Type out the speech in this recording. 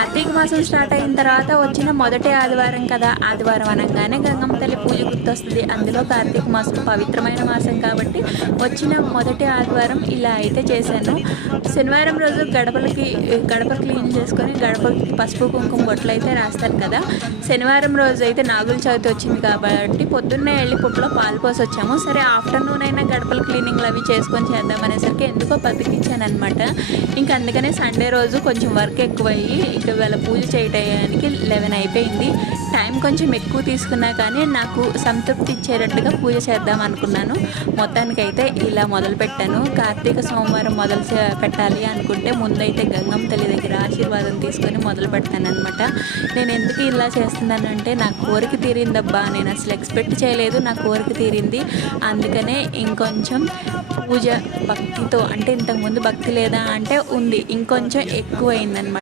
కార్తీక మాసం స్టార్ట్ అయిన తర్వాత వచ్చిన మొదటి ఆదివారం కదా, ఆదివారం అనగానే గంగమ్మ తల్లి పూజ గుర్తొస్తుంది. అందులో కార్తీక మాసం పవిత్రమైన మాసం కాబట్టి వచ్చిన మొదటి ఆదివారం ఇలా అయితే చేశాను. శనివారం రోజు గడప క్లీన్ చేసుకొని గడపకి పసుపు కుంకుమ బొట్లు అయితే రాస్తారు కదా. శనివారం రోజు అయితే నాగుల చవితి వచ్చింది కాబట్టి పొద్దున్నే వెళ్ళి పుట్టలో పాలు పోసి వచ్చాము. సరే ఆఫ్టర్నూన్ అయినా గడపల క్లీనింగ్లు అవి చేసుకొని చేద్దామనేసరికి ఎందుకో బతికించాను అనమాట. ఇంకా అందుకనే సండే రోజు కొంచెం వర్క్ ఎక్కువయ్యి ఇక ఇవాళ పూజ చేయడానికి 11 అయిపోయింది. టైం కొంచెం ఎక్కువ తీసుకున్నా కానీ నాకు సంతృప్తి ఇచ్చేటట్టుగా పూజ చేద్దాం అనుకున్నాను. మొత్తానికైతే ఇలా మొదలు పెట్టాను. కార్తీక సోమవారం మొదలు పెట్టాలి అనుకుంటే ముందైతే గంగమ్మ తల్లి దగ్గర ఆశీర్వాదం తీసుకొని మొదలు పెడతానమాట. నేను ఎందుకు ఇలా చేస్తున్నానంటే నా కోరిక తీరిందబ్బా, నేను అసలు ఎక్స్పెక్ట్ చేయలేదు, నా కోరిక తీరింది. అందుకనే ఇంకొంచెం పూజ భక్తితో, అంటే ఇంతకుముందు భక్తి లేదా అంటే ఉంది, ఇంకొంచెం ఎక్కువ అయిందనమాట.